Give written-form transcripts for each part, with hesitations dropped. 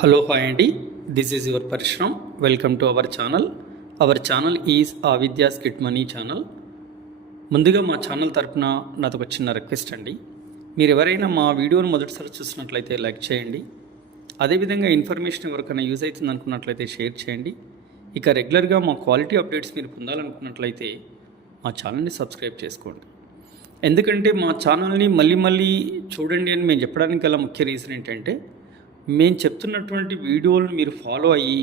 Hello hi అండి, this is your Parishram. Welcome to our channel. Our channel is ఆవిద్యా skit money channel. ముందుగా మా channel తరపున నాది ఒక చిన్న రిక్వెస్ట్ అండి. మీరు ఎవరైనా మా వీడియోను మొదటిసారి చూసినట్లయితే లైక్ చేయండి. అదేవిధంగా ఇన్ఫర్మేషన్ ఎవరికైనా యూజ్ అవుతుంది అనుకున్నట్లయితే షేర్ చేయండి. ఇక రెగ్యులర్గా మా క్వాలిటీ అప్డేట్స్ మీరు పొందాలనుకున్నట్లయితే మా ఛానల్ని సబ్స్క్రైబ్ చేసుకోండి. ఎందుకంటే మా ఛానల్ని మళ్ళీ చూడండి అని మేము చెప్పడానికి గల ముఖ్య రీజన్ ఏంటంటే, మేము చెప్తున్నటువంటి వీడియోలు మీరు ఫాలో అయ్యి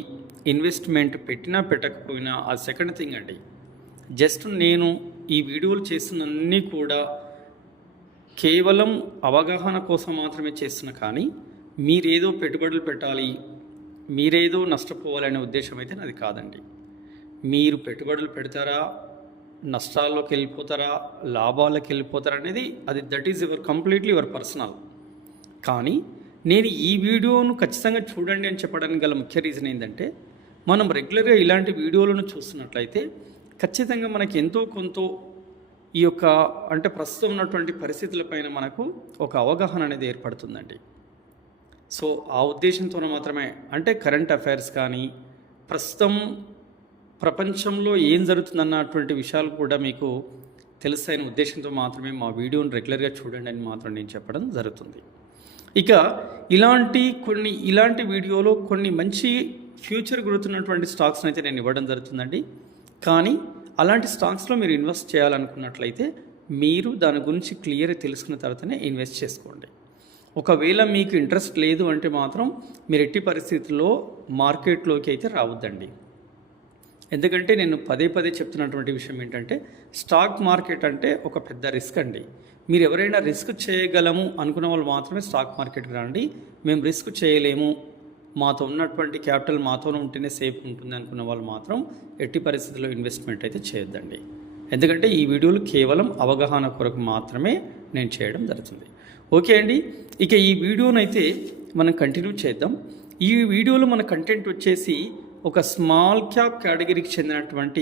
ఇన్వెస్ట్మెంట్ పెట్టినా పెట్టకపోయినా ఆ సెకండ్ థింగ్ అండి. జస్ట్ నేను ఈ వీడియోలు చేస్తున్నన్నీ కూడా కేవలం అవగాహన కోసం మాత్రమే చేస్తున్నా, కానీ మీరేదో పెట్టుబడులు పెట్టాలి, మీరేదో నష్టపోవాలనే ఉద్దేశం అయితే నాది కాదండి. మీరు పెట్టుబడులు పెడతారా, నష్టాల్లోకి వెళ్ళిపోతారా, లాభాలకు వెళ్ళిపోతారా అనేది that is your completely your personal. కానీ నేను ఈ వీడియోను ఖచ్చితంగా చూడండి అని చెప్పడానికి గల ముఖ్య రీజన్ ఏంటంటే, మనం రెగ్యులర్గా ఇలాంటి వీడియోలను చూస్తున్నట్లయితే ఖచ్చితంగా మనకి ఎంతో కొంత ఈ యొక్క అంటే ప్రస్తుతం ఉన్నటువంటి పరిస్థితులపైన మనకు ఒక అవగాహన అనేది ఏర్పడుతుందండి. సో ఆ ఉద్దేశంతో మాత్రమే, అంటే కరెంట్ అఫైర్స్ కానీ ప్రస్తుతం ప్రపంచంలో ఏం జరుగుతుందన్నటువంటి విషయాలు కూడా మీకు తెలుస్తాయనే ఉద్దేశంతో మాత్రమే మా వీడియోని రెగ్యులర్గా చూడండి అని మాత్రం నేను చెప్పడం జరుగుతుంది. ఇక ఇలాంటి వీడియోలో కొన్ని మంచి ఫ్యూచర్ గ్రోత్ ఉన్నటువంటి స్టాక్స్ని అయితే నేను ఇవ్వడం జరుగుతుందండి. కానీ అలాంటి స్టాక్స్లో మీరు ఇన్వెస్ట్ చేయాలనుకున్నట్లయితే మీరు దాని గురించి క్లియర్గా తెలుసుకున్న తర్వాతనే ఇన్వెస్ట్ చేసుకోండి. ఒకవేళ మీకు ఇంట్రెస్ట్ లేదు అంటే మాత్రం మీరు ఎట్టి పరిస్థితుల్లో మార్కెట్లోకి అయితే రావద్దండి. ఎందుకంటే నేను పదే చెప్తున్నటువంటి విషయం ఏంటంటే, స్టాక్ మార్కెట్ అంటే ఒక పెద్ద రిస్క్ అండి. మీరు ఎవరైనా రిస్క్ చేయగలము అనుకున్న వాళ్ళు మాత్రమే స్టాక్ మార్కెట్కి రండి. మేము రిస్క్ చేయలేము, మాతో ఉన్నటువంటి క్యాపిటల్ మాతోనే ఉంటేనే సేఫ్ ఉంటుంది అనుకున్న వాళ్ళు మాత్రం ఎట్టి పరిస్థితుల్లో ఇన్వెస్ట్మెంట్ అయితే చేయొద్దండి. ఎందుకంటే ఈ వీడియోలు కేవలం అవగాహన కొరకు మాత్రమే నేను చేయడం జరుగుతుంది. ఓకే అండి, ఇక ఈ వీడియోనైతే మనం కంటిన్యూ చేద్దాం. ఈ వీడియోలో మన కంటెంట్ వచ్చేసి ఒక స్మాల్ క్యాప్ కేటగిరీకి చెందినటువంటి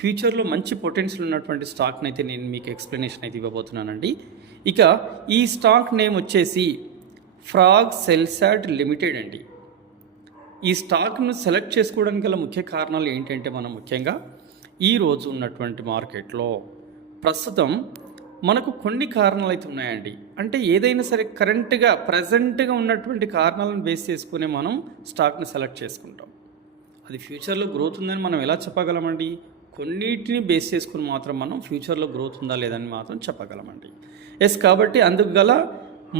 ఫ్యూచర్లో మంచి పొటెన్షియల్ ఉన్నటువంటి స్టాక్ని అయితే నేను మీకు ఎక్స్ప్లెనేషన్ అయితే ఇవ్వబోతున్నానండి. ఇక ఈ స్టాక్ నేమ్ వచ్చేసి ఫ్రాగ్ సెల్సాట్ లిమిటెడ్ అండి. ఈ స్టాక్ను సెలెక్ట్ చేసుకోవడానికి గల ముఖ్య కారణాలు ఏంటంటే, మనం ముఖ్యంగా ఈరోజు ఉన్నటువంటి మార్కెట్లో ప్రస్తుతం మనకు కొన్ని కారణాలు అయితే ఉన్నాయండి. అంటే ఏదైనా సరే ప్రజెంట్గా ఉన్నటువంటి కారణాలను బేస్ చేసుకునే మనం స్టాక్ని సెలెక్ట్ చేసుకుంటాం. అది ఫ్యూచర్లో గ్రోత్ ఉందని మనం ఎలా చెప్పగలమండి? కొన్నిటిని బేస్ చేసుకుని మాత్రం మనం ఫ్యూచర్లో గ్రోత్ ఉందా లేదని మాత్రం చెప్పగలమండి. కాబట్టి అందుకు గల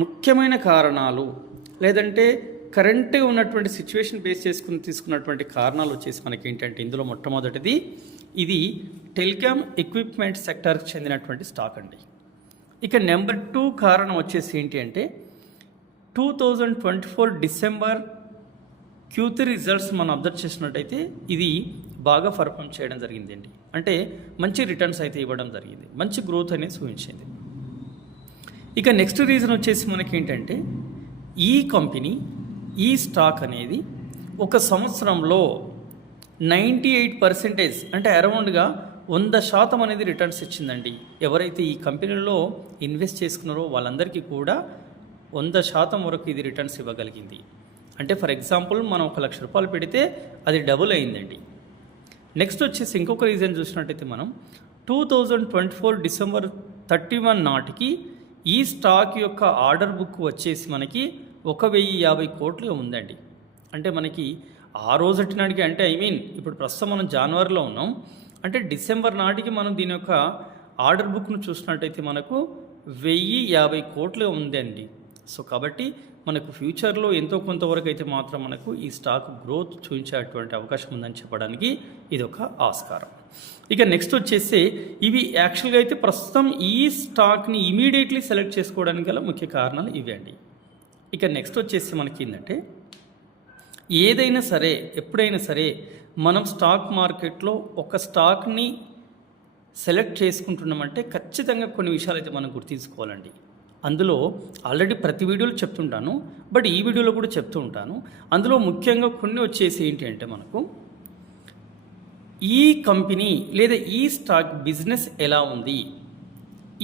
ముఖ్యమైన కారణాలు, లేదంటే కరెంట్గా ఉన్నటువంటి సిచ్యువేషన్ బేస్ చేసుకుని తీసుకున్నటువంటి కారణాలు వచ్చేసి మనకి ఏంటంటే, ఇందులో మొట్టమొదటిది ఇది టెలికామ్ ఎక్విప్మెంట్ సెక్టర్కి చెందినటువంటి స్టాక్ అండి. ఇక నెంబర్ 2 కారణం వచ్చేసి ఏంటి అంటే, 2024 డిసెంబర్ Q3 రిజల్ట్స్ మనం అబ్జర్వ్ చేసినట్టయితే ఇది బాగా పర్ఫామ్ చేయడం జరిగిందండి. అంటే మంచి రిటర్న్స్ అయితే ఇవ్వడం జరిగింది, మంచి గ్రోత్ అనేది చూపించింది. ఇక నెక్స్ట్ రీజన్ వచ్చేసి మనకి ఏంటంటే, ఈ కంపెనీ ఈ స్టాక్ అనేది ఒక సంవత్సరంలో 98% అంటే అరౌండ్గా 100% అనేది రిటర్న్స్ ఇచ్చిందండి. ఎవరైతే ఈ కంపెనీలో ఇన్వెస్ట్ చేసుకున్నారో వాళ్ళందరికీ కూడా 100% వరకు ఇది రిటర్న్స్ ఇవ్వగలిగింది. అంటే ఫర్ ఎగ్జాంపుల్ మనం 1 లక్ష రూపాయలు పెడితే అది డబుల్ అయిందండి. నెక్స్ట్ వచ్చేసి ఇంకొక రీజన్ చూసినట్టయితే, మనం 2024 డిసెంబర్ 31 నాటికి ఈ స్టాక్ యొక్క ఆర్డర్ బుక్ వచ్చేసి మనకి 1050 కోట్లు ఉందండి. అంటే మనకి ఆ రోజటి నాటికి, అంటే ఇప్పుడు ప్రస్తుతం మనం జనవరిలో ఉన్నాం, అంటే డిసెంబర్ నాటికి మనం దీని యొక్క ఆర్డర్ బుక్ను చూసినట్టయితే మనకు 1050 కోట్లు ఉందండి. సో కాబట్టి మనకు ఫ్యూచర్లో ఎంతో కొంతవరకు అయితే మాత్రం మనకు ఈ స్టాక్ గ్రోత్ చూపించేటువంటి అవకాశం ఉందని చెప్పడానికి ఇది ఒక ఆస్కారం. ఇక నెక్స్ట్ వచ్చేసి ఇవి యాక్చువల్గా అయితే ప్రస్తుతం ఈ స్టాక్ని ఇమీడియట్లీ సెలెక్ట్ చేసుకోవడానికి గల ముఖ్య కారణాలు ఇవి అండి. ఇక నెక్స్ట్ వచ్చేసి మనకి ఏంటంటే, ఏదైనా సరే ఎప్పుడైనా సరే మనం స్టాక్ మార్కెట్లో ఒక స్టాక్ని సెలెక్ట్ చేసుకుంటున్నామంటే ఖచ్చితంగా కొన్ని విషయాలు అయితే మనం గుర్తించుకోవాలండి. అందులో ఆల్రెడీ ప్రతి వీడియోలో చెప్తుంటాను, బట్ ఈ వీడియోలో కూడా చెప్తూ ఉంటాను. అందులో ముఖ్యంగా కొన్ని వచ్చేసి ఏంటి అంటే, మనకు ఈ కంపెనీ లేదా ఈ స్టాక్ బిజినెస్ ఎలా ఉంది,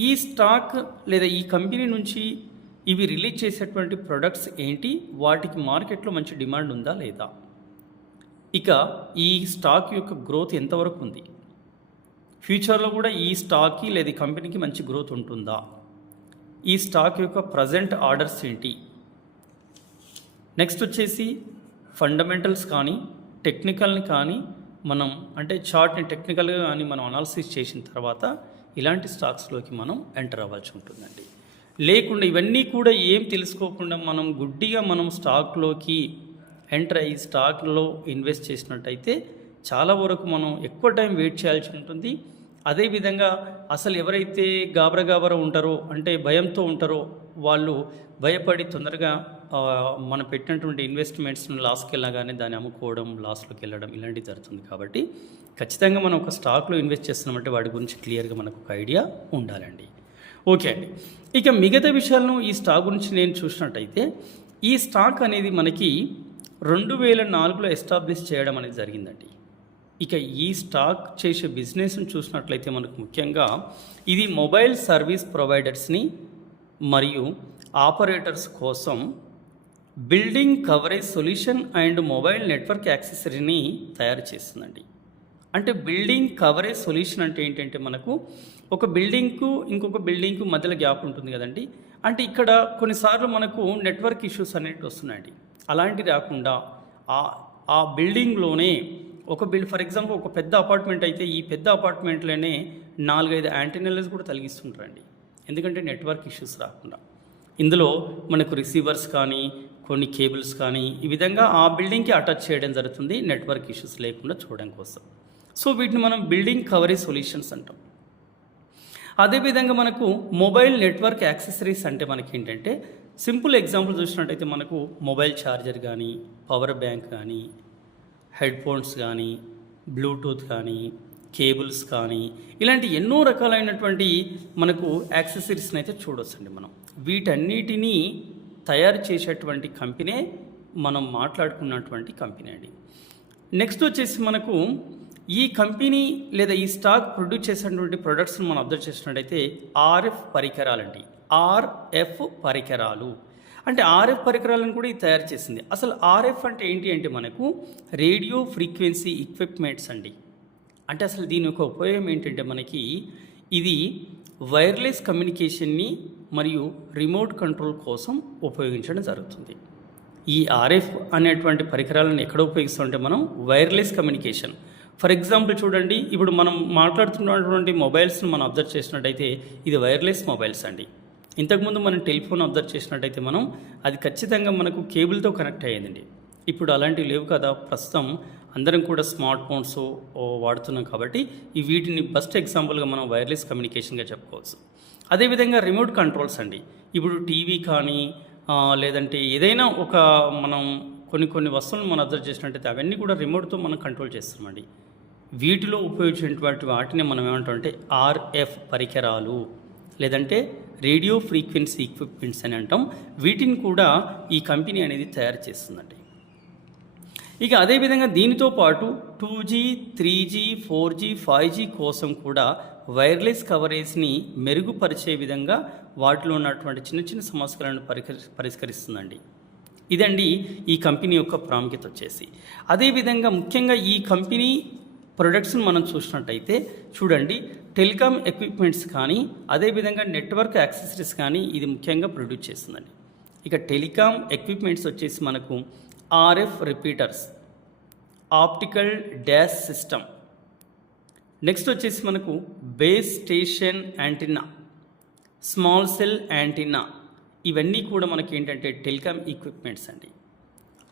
ఈ స్టాక్ లేదా ఈ కంపెనీ నుంచి ఇవి రిలీజ్ చేసేటువంటి ప్రొడక్ట్స్ ఏంటి, వాటికి మార్కెట్లో మంచి డిమాండ్ ఉందా లేదా, ఇక ఈ స్టాక్ యొక్క గ్రోత్ ఎంతవరకు ఉంది, ఫ్యూచర్లో కూడా ఈ స్టాక్కి లేదా ఈ కంపెనీకి మంచి గ్రోత్ ఉంటుందా, ఈ స్టాక్ యొక్క ప్రజెంట్ ఆర్డర్స్ ఏంటి, నెక్స్ట్ వచ్చేసి ఫండమెంటల్స్ కానీ టెక్నికల్ని కానీ మనం అంటే చార్ట్ని టెక్నికల్గా కానీ మనం అనాలిసిస్ చేసిన తర్వాత ఇలాంటి స్టాక్స్లోకి మనం ఎంటర్ అవ్వాల్సి ఉంటుందండి. లేకుండా ఇవన్నీ కూడా ఏం తెలుసుకోకుండా మనం గుడ్డిగా మనం స్టాక్లోకి ఎంటర్ అయ్యి స్టాక్లో ఇన్వెస్ట్ చేసినట్టయితే చాలా వరకు మనం ఎక్కువ టైం వెయిట్ చేయాల్సి ఉంటుంది. అదేవిధంగా అసలు ఎవరైతే గాబరా ఉంటారో అంటే భయంతో ఉంటారో వాళ్ళు భయపడి తొందరగా మనం పెట్టినటువంటి ఇన్వెస్ట్మెంట్స్ని లాస్కి వెళ్ళగానే దాన్ని అమ్ముకోవడం, లాస్లోకి వెళ్ళడం ఇలాంటివి జరుగుతుంది. కాబట్టి ఖచ్చితంగా మనం ఒక స్టాక్లో ఇన్వెస్ట్ చేస్తున్నామంటే వాటి గురించి క్లియర్గా మనకు ఒక ఐడియా ఉండాలండి. ఓకే అండి. ఇక మిగతా విషయాలను ఈ స్టాక్ గురించి నేను చూసినట్టయితే ఈ స్టాక్ అనేది మనకి 2004లో ఎస్టాబ్లిష్ చేయడం అనేది జరిగిందండి. ఇక ఈ స్టాక్ చేసే బిజినెస్ని చూసినట్లయితే మనకు ముఖ్యంగా ఇది మొబైల్ సర్వీస్ ప్రొవైడర్స్ని మరియు ఆపరేటర్స్ కోసం building coverage solution and mobile network యాక్సెసరీని తయారు చేస్తుందండి. అంటే బిల్డింగ్ కవరేజ్ సొల్యూషన్ అంటే ఏంటంటే మనకు ఒక బిల్డింగ్కు ఇంకొక బిల్డింగ్కు మధ్యలో గ్యాప్ ఉంటుంది కదండి. అంటే ఇక్కడ కొన్నిసార్లు మనకు నెట్వర్క్ ఇష్యూస్ అనేవి వస్తున్నాయండి. అలాంటివి రాకుండా ఆ బిల్డింగ్లోనే ఫర్ ఎగ్జాంపుల్ ఒక పెద్ద అపార్ట్మెంట్ అయితే ఈ పెద్ద అపార్ట్మెంట్లోనే 4-5 యాంటీనాలు కూడా తొలగిస్తుంటారండి. ఎందుకంటే నెట్వర్క్ ఇష్యూస్ రాకుండా. ఇందులో మనకు రిసీవర్స్ కానీ కొన్ని కేబుల్స్ కానీ ఈ విధంగా ఆ బిల్డింగ్కి అటాచ్ చేయడం జరుగుతుంది నెట్వర్క్ ఇష్యూస్ లేకుండా చూడడం కోసం. సో వీటిని మనం బిల్డింగ్ కవరేజ్ సొల్యూషన్స్ అంటాం. అదేవిధంగా మనకు మొబైల్ నెట్వర్క్ యాక్సెసరీస్ అంటే మనకి ఏంటంటే సింపుల్ ఎగ్జాంపుల్ చూసినట్టయితే మనకు మొబైల్ ఛార్జర్ కానీ పవర్ బ్యాంక్ కానీ హెడ్ ఫోన్స్ కానీ బ్లూటూత్ కానీ కేబుల్స్ కానీ ఇలాంటి ఎన్నో రకాలైనటువంటి మనకు యాక్సెసరీస్ని అయితే చూడొచ్చండి. మనం వీటన్నిటినీ తయారు చేసేటువంటి కంపెనీ మనం మాట్లాడుకున్నటువంటి కంపెనీ అండి. నెక్స్ట్ వచ్చేసి మనకు ఈ కంపెనీ లేదా ఈ స్టాక్ ప్రొడ్యూస్ చేసినటువంటి ప్రొడక్ట్స్ని మనం అబ్జర్వ్ చేసినట్టయితే ఆర్ఎఫ్ పరికరాలండి. ఆర్ఎఫ్ పరికరాలు అంటే ఆర్ఎఫ్ పరికరాలను కూడా ఇది తయారు చేసింది. అసలు ఆర్ఎఫ్ అంటే ఏంటి అంటే మనకు రేడియో ఫ్రీక్వెన్సీ ఎక్విప్మెంట్స్ అండి. అంటే అసలు దీని యొక్క ఉపయోగం ఏంటంటే మనకి ఇది వైర్లెస్ కమ్యూనికేషన్ని మరియు రిమోట్ కంట్రోల్ కోసం ఉపయోగించడం జరుగుతుంది. ఈ ఆర్ఎఫ్ అనేటువంటి పరికరాలను ఎక్కడ ఉపయోగిస్తామంటే మనం వైర్లెస్ కమ్యూనికేషన్. ఫర్ ఎగ్జాంపుల్ చూడండి, ఇప్పుడు మనం మాట్లాడుతున్నటువంటి మొబైల్స్ని మనం అబ్జర్వ్ చేసినట్టయితే ఇది వైర్లెస్ మొబైల్స్ అండి. ఇంతకుముందు మనం టెలిఫోన్ అబ్జర్వ్ చేసినట్టయితే మనం అది ఖచ్చితంగా మనకు కేబుల్తో కనెక్ట్ అయ్యేదండి. ఇప్పుడు అలాంటివి లేవు కదా. ప్రస్తుతం అందరం కూడా స్మార్ట్ ఫోన్స్ వాడుతున్నాం కాబట్టి వీటిని బెస్ట్ ఎగ్జాంపుల్గా మనం వైర్లెస్ కమ్యూనికేషన్గా చెప్పుకోవచ్చు. అదేవిధంగా రిమోట్ కంట్రోల్స్ అండి. ఇప్పుడు టీవీ కానీ లేదంటే ఏదైనా ఒక మనం కొన్ని వస్తువులను మనం అబ్జర్వ్ చేసినట్టయితే అవన్నీ కూడా రిమోట్తో మనం కంట్రోల్ చేస్తామండి. వీటిలో ఉపయోగించినటువంటి వాటిని మనం ఏమంటామంటే ఆర్ఎఫ్ పరికరాలు లేదంటే రేడియో ఫ్రీక్వెన్సీ ఎక్విప్మెంట్స్ అని అంటాం. వీటిని కూడా ఈ కంపెనీ అనేది తయారు చేస్తుందండి. ఇక అదేవిధంగా దీనితో పాటు 2G, 3G, 4G, 5G కోసం కూడా వైర్లెస్ కవరేజ్ని మెరుగుపరిచే విధంగా వాటిలో ఉన్నటువంటి చిన్న చిన్న సమస్యలను పరిష్కరిస్తుందండి. ఇదండి ఈ కంపెనీ యొక్క ప్రాముఖ్యత వచ్చేసి. అదేవిధంగా ముఖ్యంగా ఈ కంపెనీ ప్రొడక్ట్స్ని మనం చూసినట్టయితే చూడండి, టెలికామ్ ఎక్విప్మెంట్స్ కానీ అదేవిధంగా నెట్వర్క్ యాక్సెసరీస్ కానీ ఇది ముఖ్యంగా ప్రొడ్యూస్ చేస్తుందండి. ఇక టెలికామ్ ఎక్విప్మెంట్స్ వచ్చేసి మనకు RF repeaters, optical dash system, next వచ్చేసి మనకు base station antenna, small cell antenna, ఇవన్నీ కూడా మనకి ఏంటంటే టెలికామ్ ఎక్విప్మెంట్స్ అండి.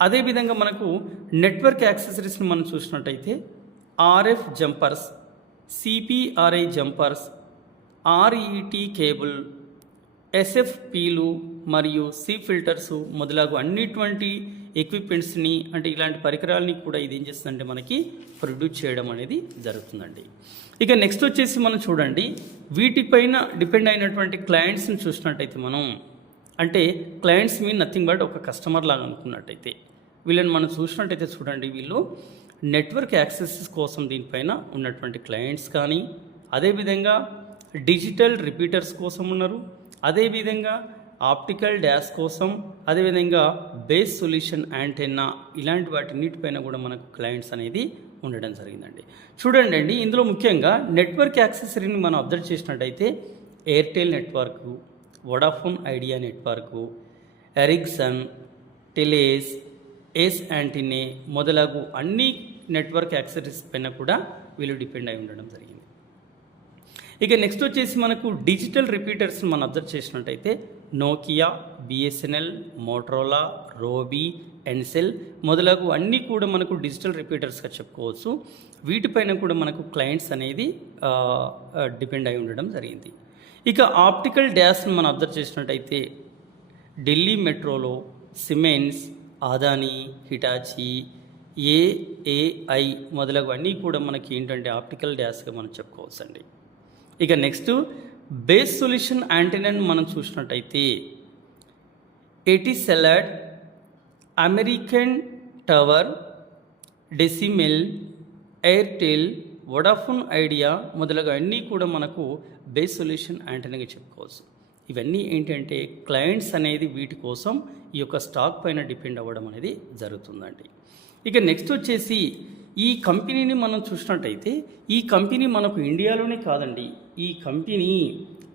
అదేవిధంగా మనకు నెట్వర్క్ యాక్సెసరీస్ని మనం చూసినట్టయితే RF jumpers, CPRI jumpers, RET cable, ఎస్ఎఫ్పీలు మరియు సి ఫిల్టర్స్ మొదలగు అన్నిటువంటి ఎక్విప్మెంట్స్ని అంటే ఇలాంటి పరికరాలని కూడా ఇది ఏం చేస్తుందంటే మనకి ప్రొడ్యూస్ చేయడం అనేది జరుగుతుందండి. ఇక నెక్స్ట్ వచ్చేసి మనం చూడండి, వీటిపైన డిపెండ్ అయినటువంటి క్లయింట్స్ని చూసినట్టయితే మనం అంటే క్లయింట్స్ మీన్ నథింగ్ బట్ ఒక కస్టమర్ లాగా అనుకున్నట్టయితే వీళ్ళని మనం చూసినట్టయితే చూడండి, వీళ్ళు నెట్వర్క్ యాక్సెసెస్ కోసం దీనిపైన ఉన్నటువంటి క్లయింట్స్ కానీ అదేవిధంగా డిజిటల్ రిపీటర్స్ కోసం ఉన్నారు, అదేవిధంగా ఆప్టికల్ డ్యాష్ కోసం, అదేవిధంగా బేస్ సొల్యూషన్ యాంటెన్నా, ఇలాంటి వాటిన్నిటిపైన కూడా మనకు క్లయింట్స్ అనేది ఉండడం జరిగిందండి. చూడండి అండి, ఇందులో ముఖ్యంగా నెట్వర్క్ యాక్సెసరీని మనం అబ్జర్వ్ చేసినట్టయితే Airtel network, Vodafone Idea network, Ericsson, టెలేస్, ఎస్ యాంటినే మొదలగు అన్ని నెట్వర్క్ యాక్సెసరీస్ పైన కూడా వీళ్ళు డిపెండ్ అయి ఉండడం జరిగింది. ఇక నెక్స్ట్ వచ్చేసి మనకు డిజిటల్ రిపీటర్స్ మనం అబ్జర్వ్ చేసినట్టయితే నోకియా, బిఎస్ఎన్ఎల్, మోటరోలా, రోబీ, ఎన్సెల్ మొదలగు అన్నీ కూడా మనకు డిజిటల్ రిపీటర్స్గా చెప్పుకోవచ్చు. వీటిపైన కూడా మనకు క్లయింట్స్ అనేది డిపెండ్ అయి ఉండడం జరిగింది. ఇక ఆప్టికల్ డ్యాష్ను మనం అబ్జర్వ్ చేసినట్టయితే ఢిల్లీ మెట్రోలో సిమెన్స్, అదానీ, హిటాచీ, ఏఏఐ మొదలగు అన్నీ కూడా మనకి ఏంటంటే ఆప్టికల్ డ్యాష్గా మనం చెప్పుకోవచ్చు అండి. ఇక నెక్స్ట్ బేస్ సొల్యూషన్ యాంటెనాను మనం చూసినట్టయితే ఎటిసెలాట్, అమెరికన్ టవర్, డెసిమెల్, ఎయిర్టెల్, వొడాఫోన్ ఐడియా మొదలగు అన్నీ కూడా మనకు బేస్ సొల్యూషన్ యాంటెనాగా చెప్పుకోవచ్చు. ఇవన్నీ ఏంటంటే క్లయింట్స్ అనేది వీటి కోసం ఈ యొక్క స్టాక్ పైన డిపెండ్ అవ్వడం అనేది జరుగుతుందండి. ఇక నెక్స్ట్ వచ్చేసి ఈ కంపెనీని మనం చూసినట్టయితే ఈ కంపెనీ మనకు ఇండియాలోనే కాదండి, ఈ కంపెనీ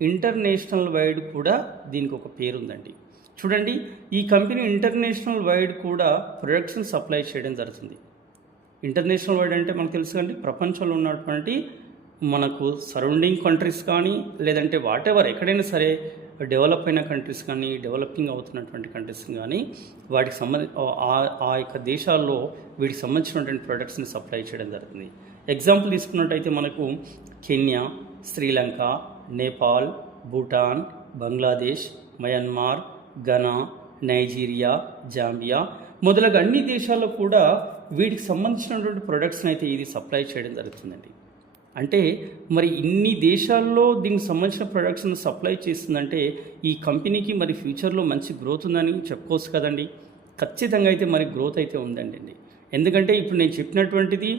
ఇంటర్నేషనల్ వైడ్ కూడా దీనికి ఒక పేరు ఉందండి. చూడండి, ఈ కంపెనీ ఇంటర్నేషనల్ వైడ్ కూడా ప్రొడక్ట్స్ని సప్లై చేయడం జరుగుతుంది. ఇంటర్నేషనల్ వైడ్ అంటే మనకు తెలుసు కండి, ప్రపంచంలో ఉన్నటువంటి మనకు సరౌండింగ్ కంట్రీస్ కానీ లేదంటే వాటెవర్ ఎక్కడైనా సరే డెవలప్ అయిన కంట్రీస్ కానీ డెవలపింగ్ అవుతున్నటువంటి కంట్రీస్ కానీ వాటికి ఆ యొక్క దేశాల్లో వీటికి సంబంధించినటువంటి ప్రొడక్ట్స్ని సప్లై చేయడం జరుగుతుంది. ఎగ్జాంపుల్ తీసుకున్నట్టయితే మనకు Kenya, Sri Lanka, Nepal, Bhutan, Bangladesh, Myanmar, Ghana, Nigeria, Zambia మొదలగు అన్ని దేశాల్లో కూడా వీటికి సంబంధించినటువంటి ప్రొడక్ట్స్ని అయితే ఇది సప్లై చేయడం జరుగుతుందండి. అంటే మరి ఇన్ని దేశాల్లో దీనికి సంబంధించిన ప్రొడక్ట్స్ని సప్లై చేస్తుందంటే ఈ కంపెనీకి మరి ఫ్యూచర్లో మంచి గ్రోత్ ఉందని చెప్పుకోవచ్చు కదండి. ఖచ్చితంగా అయితే మరి గ్రోత్ అయితే ఉందండి. ఎందుకంటే ఇప్పుడు నేను చెప్పినటువంటిది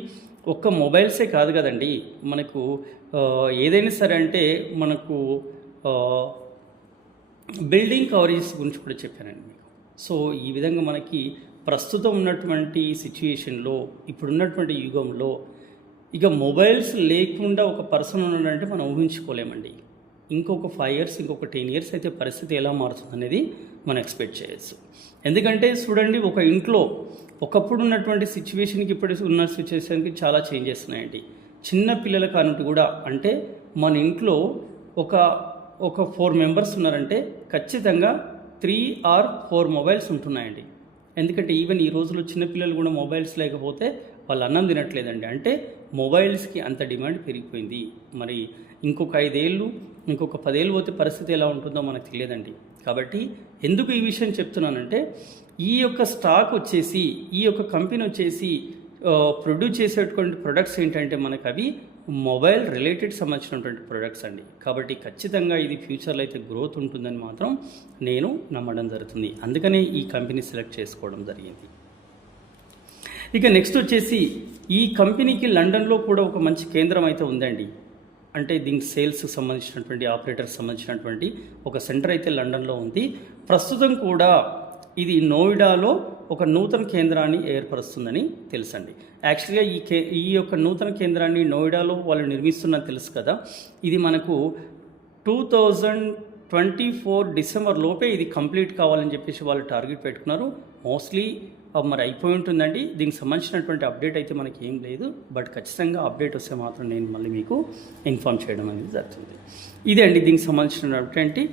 ఒక్క మొబైల్సే కాదు కదండి, మనకు ఏదైనా సరే అంటే మనకు బిల్డింగ్ కవరేజ్ గురించి కూడా చెప్పానండి మీకు. సో ఈ విధంగా మనకి ప్రస్తుతం ఉన్నటువంటి సిచ్యుయేషన్లో ఇప్పుడున్నటువంటి యుగంలో ఇక మొబైల్స్ లేకుండా ఒక పర్సన్ ఉన్నాడంటే మనం ఊహించుకోలేమండి. ఇంకొక 5 years ఇంకొక 10 years అయితే పరిస్థితి ఎలా మారుతుంది అనేది మనం ఎక్స్పెక్ట్ చేయొచ్చు. ఎందుకంటే చూడండి, ఒక ఇంట్లో ఒకప్పుడు ఉన్నటువంటి సిచ్యువేషన్కి ఇప్పుడు ఉన్న సిచ్యువేషన్కి చాలా చేంజెస్ ఉన్నాయండి. చిన్న పిల్లల కానుంటి కూడా అంటే మన ఇంట్లో ఒక 4 members ఉన్నారంటే ఖచ్చితంగా 3 or 4 mobiles ఉంటున్నాయండి. ఎందుకంటే ఈవెన్ ఈ రోజుల్లో చిన్నపిల్లలు కూడా మొబైల్స్ లేకపోతే వాళ్ళు అన్నం తినట్లేదండి. అంటే మొబైల్స్కి అంత డిమాండ్ పెరిగిపోయింది. మరి ఇంకొక 5 ఏళ్ళు ఇంకొక 10 ఏళ్ళు పోతే పరిస్థితి ఎలా ఉంటుందో మనకు తెలియదండి. కాబట్టి ఎందుకు ఈ విషయం చెప్తున్నానంటే ఈ యొక్క స్టాక్ వచ్చేసి ఈ యొక్క కంపెనీ వచ్చేసి ప్రొడ్యూస్ చేసేటువంటి ప్రొడక్ట్స్ ఏంటంటే మనకు అవి మొబైల్ రిలేటెడ్ సంబంధించినటువంటి ప్రొడక్ట్స్ అండి. కాబట్టి ఖచ్చితంగా ఇది ఫ్యూచర్లో అయితే గ్రోత్ ఉంటుందని మాత్రం నేను నమ్మడం జరుగుతుంది. అందుకనే ఈ కంపెనీ సెలెక్ట్ చేసుకోవడం జరిగింది. ఇక నెక్స్ట్ వచ్చేసి ఈ కంపెనీకి లండన్లో కూడా ఒక మంచి కేంద్రం అయితే ఉందండి. అంటే దీనికి సేల్స్కి సంబంధించినటువంటి ఆపరేటర్స్ సంబంధించినటువంటి ఒక సెంటర్ అయితే లండన్లో ఉంది. ప్రస్తుతం కూడా ఇది నోయిడాలో ఒక నూతన కేంద్రాన్ని ఏర్పరుస్తుందని తెలుసండి. యాక్చువల్గా ఈ యొక్క నూతన కేంద్రాన్ని నోయిడాలో వాళ్ళు నిర్మిస్తున్నది తెలుసు కదా. ఇది మనకు 2024 December లోపే ఇది కంప్లీట్ కావాలని చెప్పేసి వాళ్ళు టార్గెట్ పెట్టుకున్నారు. మోస్ట్లీ మరి అయిపోయి ఉంటుందండి. దీనికి సంబంధించినటువంటి అప్డేట్ అయితే మనకి ఏం లేదు, బట్ ఖచ్చితంగా అప్డేట్ వస్తే మాత్రం నేను మళ్ళీ మీకు ఇన్ఫామ్ చేయడం అనేది జరుగుతుంది. ఇదే అండి దీనికి సంబంధించినటువంటి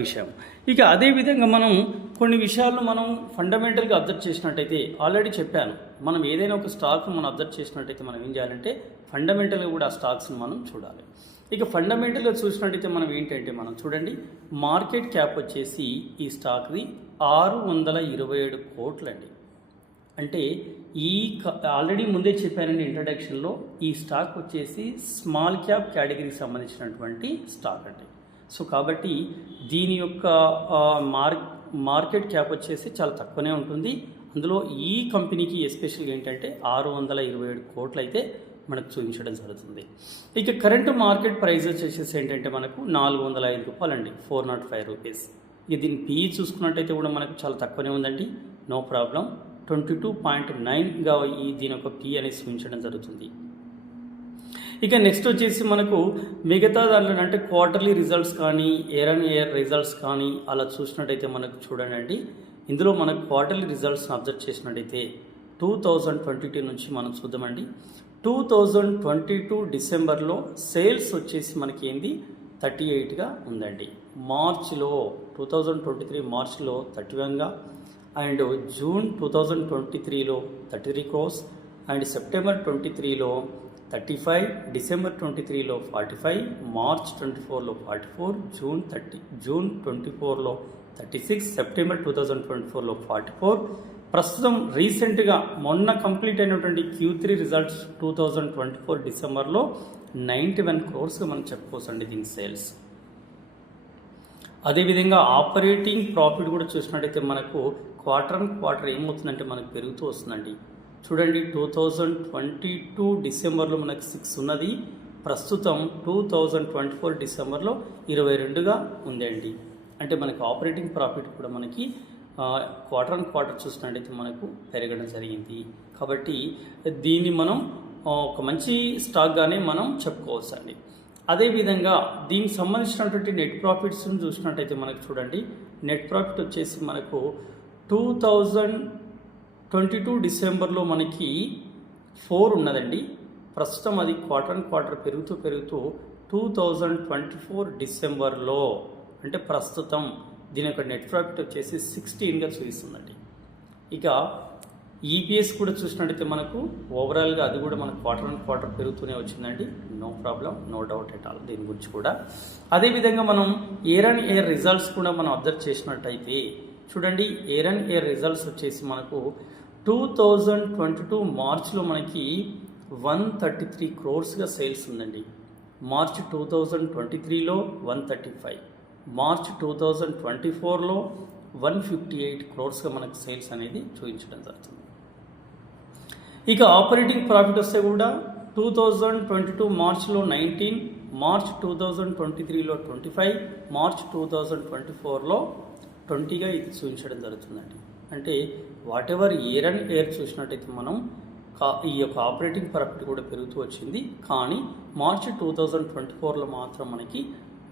విషయం. ఇక అదేవిధంగా మనం కొన్ని విషయాల్లో మనం ఫండమెంటల్గా అబ్జర్వ్ చేసినట్టయితే ఆల్రెడీ చెప్పాను, మనం ఏదైనా ఒక స్టాక్ను మనం అబ్జర్వ్ చేసినట్టయితే మనం ఏం చేయాలంటే ఫండమెంటల్గా కూడా ఆ స్టాక్స్ని మనం చూడాలి. ఇక ఫండమెంటల్గా చూసినట్టయితే మనం ఏంటంటే మనం చూడండి, మార్కెట్ క్యాప్ వచ్చేసి ఈ స్టాక్ది 627 కోట్లండి. అంటే ఆల్రెడీ ముందే చెప్పానండి ఇంట్రడక్షన్లో, ఈ స్టాక్ వచ్చేసి స్మాల్ క్యాప్ కేటగిరీకి సంబంధించినటువంటి స్టాక్ అండి. సో కాబట్టి దీని యొక్క మార్కెట్ క్యాప్ వచ్చేసి చాలా తక్కువనే ఉంటుంది. అందులో ఈ కంపెనీకి ఎస్పెషల్గా ఏంటంటే 627 కోట్లు అయితే మనకు చూపించడం జరుగుతుంది. ఇక కరెంట్ మార్కెట్ ప్రైస్ వచ్చేసి ఏంటంటే మనకు 405 రూపాయలు అండి, 405 రూపీస్. ఇక దీని పిఈ చూసుకున్నట్టయితే కూడా మనకు చాలా తక్కువనే ఉందండి, నో ప్రాబ్లం. 22.9గా దీని యొక్క పి అనేది సూచించడం జరుగుతుంది. ఇక నెక్స్ట్ వచ్చేసి మనకు మిగతా దాంట్లో అంటే క్వార్టర్లీ రిజల్ట్స్ కానీ ఇయర్ అండ్ ఇయర్ రిజల్ట్స్ కానీ అలా చూసినట్టయితే మనకు చూడండి, ఇందులో మనకు క్వార్టర్లీ రిజల్ట్స్ని అబ్జర్వ్ చేసినట్టయితే 2022 నుంచి మనం చూద్దామండి. 2022 డిసెంబర్లో సేల్స్ వచ్చేసి మనకి ఏంది 38గా ఉందండి. మార్చ్లో 2023 మార్చ్లో 31గా, అండ్ జూన్ 2023లో 33 crores, అండ్ సెప్టెంబర్ 23లో 35, డిసెంబర్ 23లో 45, మార్చ్ 24లో 44, జూన్ 24లో 36, సెప్టెంబర్ 2024లో 44. ప్రస్తుతం రీసెంట్గా మొన్న కంప్లీట్ అయినటువంటి Q3 రిజల్ట్స్ 2024 డిసెంబర్లో 91 crores మనం చెప్పుకోవచ్చండి దీని సేల్స్. అదేవిధంగా ఆపరేటింగ్ ప్రాఫిట్ కూడా చూసినట్టయితే మనకు క్వార్టర్ ఏమవుతుందంటే మనకు పెరుగుతూ వస్తుందండి. చూడండి, 2022 డిసెంబర్లో మనకు 6 ఉన్నది, ప్రస్తుతం 2024 డిసెంబర్లో 22గా ఉందండి. అంటే మనకు ఆపరేటింగ్ ప్రాఫిట్ కూడా మనకి క్వార్టర్ చూసినట్టయితే మనకు పెరగడం జరిగింది. కాబట్టి దీన్ని మనం ఒక మంచి స్టాక్గానే మనం చెప్పుకోవచ్చు అండి. అదేవిధంగా దీనికి సంబంధించినటువంటి నెట్ ప్రాఫిట్స్ని చూసినట్టయితే మనకు చూడండి, నెట్ ప్రాఫిట్ వచ్చేసి మనకు 2022 డిసెంబర్లో మనకి 4 ఉన్నదండి, ప్రస్తుతం అది క్వార్టర్ పెరుగుతూ 2024 డిసెంబర్లో అంటే ప్రస్తుతం దీని యొక్క నెట్ ప్రాఫిట్ వచ్చేసి 16గా చూపిస్తుందండి. ఇక ఈపీఎస్ కూడా చూసినట్టయితే మనకు ఓవరాల్గా అది కూడా మనకు క్వార్టర్ పెరుగుతూనే వచ్చిందండి, no problem, no doubt at all దీని గురించి కూడా. అదేవిధంగా మనం ఇయర్ అండ్ ఇయర్ రిజల్ట్స్ కూడా మనం అబ్జర్వ్ చేసినట్టయితే చూడండి, ఇయర్ అండ్ ఇయర్ రిజల్ట్స్ వచ్చేసి మనకు 2022 మార్చ్లో మనకి 133 crores సేల్స్ ఉందండి, మార్చ్ 2023లో 135, మార్చ్ 2024లో 158 crores మనకు సేల్స్ అనేది చూపించడం జరుగుతుంది. ఇక ఆపరేటింగ్ ప్రాఫిట్ వస్తే కూడా 2022 మార్చ్లో 19, మార్చ్ 2023లో 25, మార్చ్ 2024లో 20గా ఇది చూపించడం జరుగుతుందండి. అంటే what ever year and year చూసినట్టయితే మనం ఈ యొక్క ఆపరేటింగ్ ప్రాఫిట్ కూడా పెరుగుతూ వచ్చింది, కానీ మార్చ్ 2024లో మాత్రం మనకి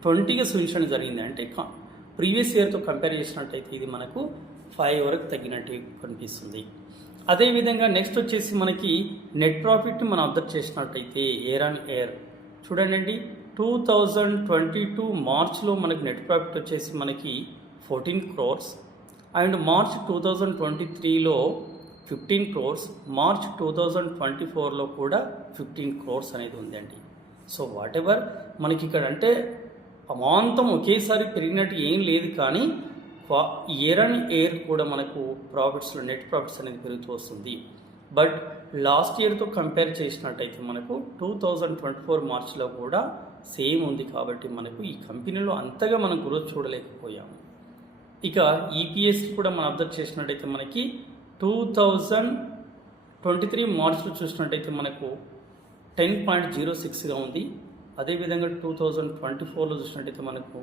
20గా చూపించడం జరిగింది. అంటే ప్రీవియస్ ఇయర్తో కంపేర్ చేసినట్టయితే ఇది మనకు 5 వరకు తగ్గినట్టు కనిపిస్తుంది. అదేవిధంగా నెక్స్ట్ వచ్చేసి మనకి నెట్ ప్రాఫిట్ మనం అబ్జర్వ్ చేసినట్టయితే ఇయర్ అండ్ ఇయర్ చూడండి, 2022 మార్చ్లో మనకి నెట్ ప్రాఫిట్ వచ్చేసి మనకి 14 crores, అండ్ మార్చ్ 2023లో 15 crores, మార్చ్ 2024లో కూడా 15 crores అనేది ఉందండి. సో వాట్ ఎవర్ మనకి ఇక్కడ అంటే అమాంతం ఒకేసారి పెరిగినట్టు ఏం లేదు, కానీ ఇయర్ అండ్ ఇయర్ కూడా మనకు ప్రాఫిట్స్లో నెట్ ప్రాఫిట్స్ అనేది పెరుగుతూ వస్తుంది. బట్ లాస్ట్ ఇయర్తో కంపేర్ చేసినట్టయితే మనకు 2024 మార్చ్లో కూడా సేమ్ ఉంది, కాబట్టి మనకు ఈ కంపెనీలో అంతగా మనం గ్రోత్ చూడలేకపోయాము. ఇక ఈపీఎస్ కూడా మనం అబ్జర్వ్ చేసినట్టయితే మనకి 2023 మార్చ్లో చూసినట్టయితే మనకు 10.06గా ఉంది. అదేవిధంగా 2024లో చూసినట్టయితే మనకు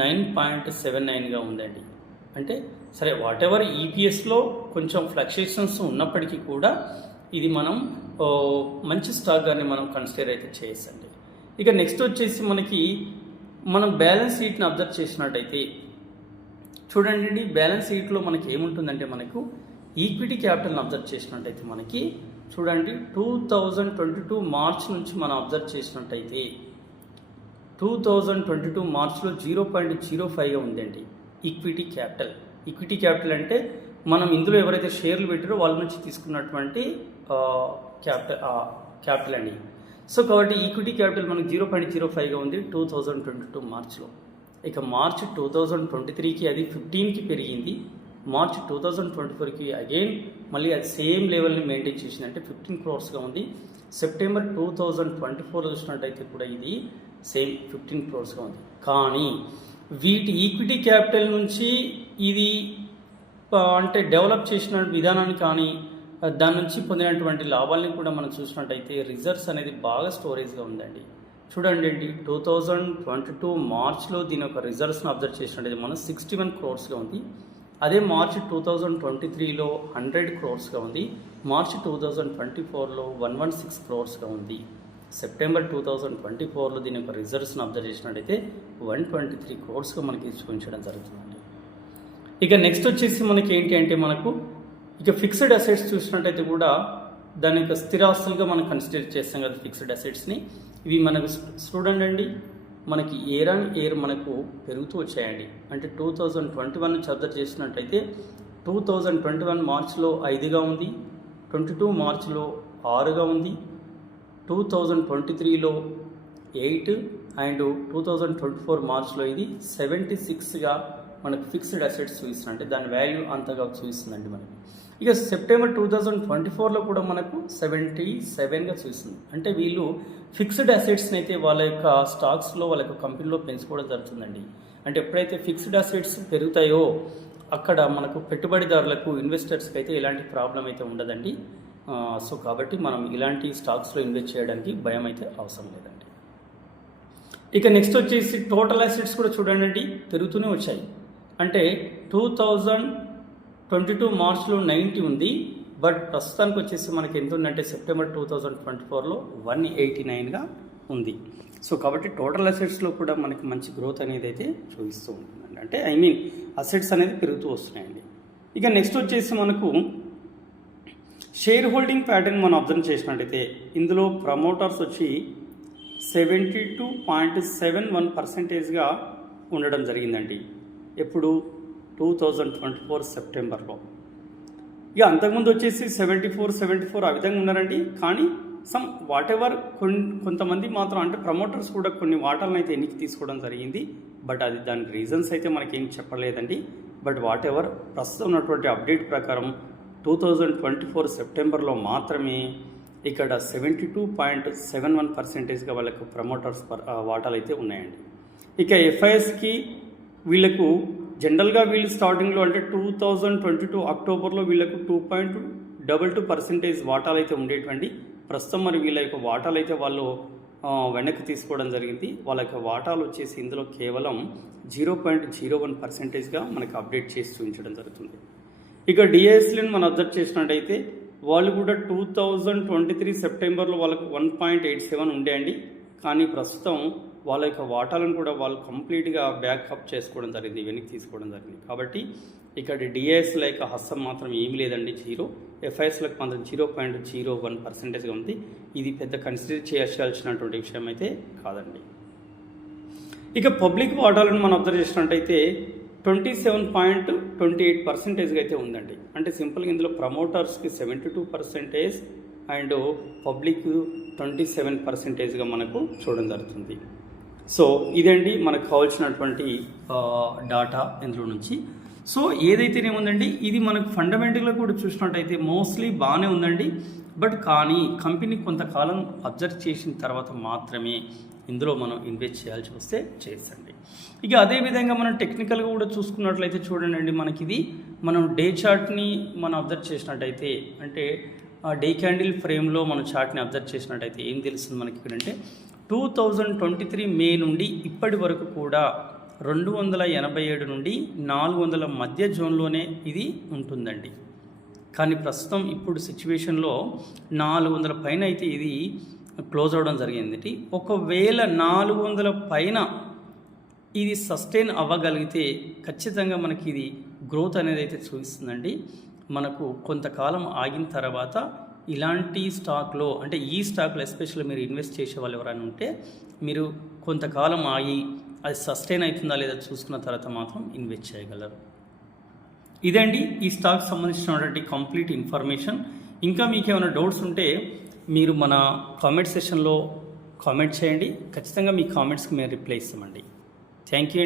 9.79గా ఉందండి. అంటే సరే వాట్ ఎవర్ ఈపీఎస్లో కొంచెం ఫ్లక్చుయేషన్స్ ఉన్నప్పటికీ కూడా ఇది మనం మంచి స్టాక్గానే మనం కన్సిడర్ అయితే చేయొచ్చండి. ఇక నెక్స్ట్ వచ్చేసి మనం బ్యాలెన్స్ షీట్ని అబ్జర్వ్ చేసినట్టయితే చూడండి, బ్యాలెన్స్ షీట్లో మనకి ఏముంటుందంటే మనకు ఈక్విటీ క్యాపిటల్ని అబ్జర్వ్ చేసినట్టయితే మనకి చూడండి 2022 మార్చ్ నుంచి మనం అబ్జర్వ్ చేసినట్టయితే 2022 మార్చ్లో 0.05గా ఉందండి ఈక్విటీ క్యాపిటల్ అంటే మనం ఇందులో ఎవరైతే షేర్లు పెట్టారో వాళ్ళ నుంచి తీసుకున్నటువంటి క్యాపిటల్ అండి. సో కాబట్టి ఈక్విటీ క్యాపిటల్ మనకు 0.05గా ఉంది 2022 మార్చ్లో. ఇక మార్చ్ 2023కి అది 15కి పెరిగింది, మార్చ్ 2024కి అగైన్ మళ్ళీ అది సేమ్ లెవెల్ని మెయింటైన్ చేసింది, అంటే 15 crores ఉంది. సెప్టెంబర్ 2024 చూసినట్టయితే కూడా ఇది సేమ్ 15 crores ఉంది. కానీ వీటి ఈక్విటీ క్యాపిటల్ నుంచి ఇది అంటే డెవలప్ చేసిన విధానాన్ని కానీ దాని నుంచి పొందినటువంటి లాభాలని కూడా మనం చూసినట్టయితే రిజర్వ్స్ అనేది బాగా స్టోరేజ్గా ఉందండి. చూడండి అండి 2022 మార్చ్లో దీని యొక్క రిజల్ట్స్ని అబ్జర్వ్ చేసినట్టయితే మనం 61 క్రోర్స్గా ఉంది. అదే మార్చ్ 2023లో 100 క్రోర్స్గా ఉంది. మార్చ్ 2024లో 116 క్రోర్స్గా ఉంది. సెప్టెంబర్ 2024లో దీని యొక్క రిజల్ట్స్ని అబ్జర్వ్ చేసినట్టయితే 123 క్రోర్స్గా మనకి చూపించడం జరుగుతుందండి. ఇక నెక్స్ట్ వచ్చేసి మనకి ఏంటి అంటే మనకు ఇక ఫిక్స్డ్ అసెట్స్ చూసినట్టయితే కూడా దాని యొక్క స్థిరాస్తులుగా మనం కన్సిడర్ చేస్తాం కదా ఫిక్స్డ్ అసెట్స్ని. ఇవి మనకు స్టూడెంట్ అండి మనకి ఇయర్ ఆన్ ఇయర్ మనకు పెరుగుతూ వచ్చాయండి. అంటే 2021 నుంచి అబ్జర్వ్ చేసినట్టయితే 2021 మార్చ్లో 5గా ఉంది, 22 మార్చ్లో 6గా ఉంది, 2023లో 8 అండ్ 2024 మార్చ్లో ఇది 76గా మనకు ఫిక్స్డ్ అసెట్స్ చూపిస్తుంది. అంటే దాని వాల్యూ అంతగా చూపిస్తుందండి మనకి. ఇక సెప్టెంబర్ 2024లో కూడా మనకు 77గా చూస్తుంది. అంటే వీళ్ళు ఫిక్స్డ్ అసెట్స్ని అయితే వాళ్ళ యొక్క స్టాక్స్లో వాళ్ళ యొక్క కంపెనీలో పెంచుకోవడం జరుగుతుందండి. అంటే ఎప్పుడైతే ఫిక్స్డ్ అసెట్స్ పెరుగుతాయో అక్కడ మనకు పెట్టుబడిదారులకు ఇన్వెస్టర్స్కి అయితే ఎలాంటి ప్రాబ్లం అయితే ఉండదండి. సో కాబట్టి మనం ఇలాంటి స్టాక్స్లో ఇన్వెస్ట్ చేయడానికి భయం అయితే అవసరం లేదండి. ఇక నెక్స్ట్ వచ్చేసి టోటల్ అసెట్స్ కూడా చూడండి పెరుగుతూనే వచ్చాయి. అంటే 2022 మార్చ్లో 90 ఉంది, బట్ ప్రస్తుతానికి వచ్చేసి మనకి ఎంత ఉందంటే సెప్టెంబర్ 2024లో 189గా ఉంది. సో కాబట్టి టోటల్ అసెట్స్లో కూడా మనకి మంచి గ్రోత్ అనేది అయితే చూపిస్తూ ఉంటుందండి. అంటే అసెట్స్ అనేది పెరుగుతూ వస్తున్నాయండి. ఇక నెక్స్ట్ వచ్చేసి మనకు షేర్ హోల్డింగ్ ప్యాటర్న్ మనం అబ్జర్వ్ చేసినట్టయితే ఇందులో ప్రమోటర్స్ వచ్చి 72.71%గా ఉండడం జరిగిందండి. ఎప్పుడు 2024 సెప్టెంబర్లో. ఇక అంతకుముందు వచ్చేసి 74 ఆ విధంగా ఉన్నారండి. కానీ సమ్ వాటెవర్ కొంతమంది మాత్రం అంటే ప్రమోటర్స్ కూడా కొన్ని వాటాలను అయితే ఎన్నికి తీసుకోవడం జరిగింది. బట్ అది దానికి రీజన్స్ అయితే మనకేం చెప్పలేదండి. బట్ వాటెవర్ ప్రస్తుతం ఉన్నటువంటి అప్డేట్ ప్రకారం 2024 సెప్టెంబర్లో మాత్రమే ఇక్కడ 72.71%గా వాళ్ళకు ప్రమోటర్స్ వాటాలు అయితే ఉన్నాయండి. ఇక ఎఫ్ఐఎస్కి వీళ్ళకు జనరల్గా వీళ్ళు స్టార్టింగ్లో అంటే 2022 అక్టోబర్లో వీళ్ళకు 2.22% వాటాలు అయితే ఉండేటువంటి. ప్రస్తుతం మరి వీళ్ళ యొక్క వాటాలు అయితే వాళ్ళు వెనక్కి తీసుకోవడం జరిగింది. వాళ్ళ యొక్క వాటాలు వచ్చేసి ఇందులో కేవలం 0.01%గా మనకు అప్డేట్ చేసి చూపించడం జరుగుతుంది. ఇక డిఐఎస్ఎల్ని మనం అబ్జర్వ్ చేసినట్టయితే వాళ్ళు కూడా 2023 సెప్టెంబర్లో వాళ్ళకు 1.87 ఉండేయండి. కానీ ప్రస్తుతం వాళ్ళ యొక్క వాటాలను కూడా వాళ్ళు కంప్లీట్గా బ్యాకప్ చేసుకోవడం జరిగింది, వెనక్కి తీసుకోవడం జరిగింది. కాబట్టి ఇక్కడ డిఐఎస్ఎల్ యొక్క హస్తం మాత్రం ఏమీ లేదండి, 0. ఎఫ్ఐఎస్లకు మాత్రం 0.01%గా ఉంది. ఇది పెద్ద కన్సిడర్ చేయాల్సినటువంటి విషయం అయితే కాదండి. ఇక పబ్లిక్ వాటాలను మనం అబ్జర్వ్ చేసినట్టయితే 27.28%గా అయితే ఉందండి. అంటే సింపుల్గా ఇందులో ప్రమోటర్స్కి 72% అండ్ పబ్లిక్ 27%గా మనకు చూడడం జరుగుతుంది. సో ఇదండి మనకు కావాల్సినటువంటి డాటా ఇందులో నుంచి. సో ఏదైతేనేముందండి ఇది మనకు ఫండమెంటల్గా కూడా చూసినట్టయితే మోస్ట్లీ బాగానే ఉందండి. బట్ కానీ కంపెనీ కొంతకాలం అబ్జర్వ్ చేసిన తర్వాత మాత్రమే ఇందులో మనం ఇన్వెస్ట్ చేయాల్సి వస్తే చేయండి. ఇక అదేవిధంగా మనం టెక్నికల్గా కూడా చూసుకున్నట్లయితే చూడండి మనకి ఇది మనం డే చార్ట్ని మనం అబ్జర్వ్ చేసినట్టయితే అంటే డే క్యాండిల్ ఫ్రేమ్లో మనం చార్ట్ని అబ్జర్వ్ చేసినట్టయితే ఏం తెలుస్తుంది మనకి ఇక్కడ అంటే 2023 మే నుండి ఇప్పటి వరకు కూడా 287 నుండి 400 మధ్య జోన్లోనే ఇది ఉంటుందండి. కానీ ప్రస్తుతం ఇప్పుడు సిచ్యువేషన్లో 400 పైన అయితే ఇది క్లోజ్ అవ్వడం జరిగింది. ఒకవేళ 400 పైన ఇది సస్టైన్ అవ్వగలిగితే ఖచ్చితంగా మనకి ఇది గ్రోత్ అనేది అయితే చూపిస్తుందండి. మనకు కొంతకాలం ఆగిన తర్వాత ఇలాంటి స్టాక్లో అంటే ఈ స్టాక్లో ఎస్పెషల్లీ మీరు ఇన్వెస్ట్ చేసే వాళ్ళు ఎవరైనా ఉంటే మీరు కొంతకాలం ఆగి అది సస్టైన్ అవుతుందా లేదా చూసుకున్న తర్వాత మాత్రం ఇన్వెస్ట్ చేయగలరు. ఇదండి ఈ స్టాక్ సంబంధించినటువంటి కంప్లీట్ ఇన్ఫర్మేషన్. ఇంకా మీకు ఏమైనా డౌట్స్ ఉంటే మీరు మన కామెంట్ సెషన్లో కామెంట్ చేయండి. ఖచ్చితంగా మీ కామెంట్స్కి మేము రిప్లై ఇస్తామండి. Thank you.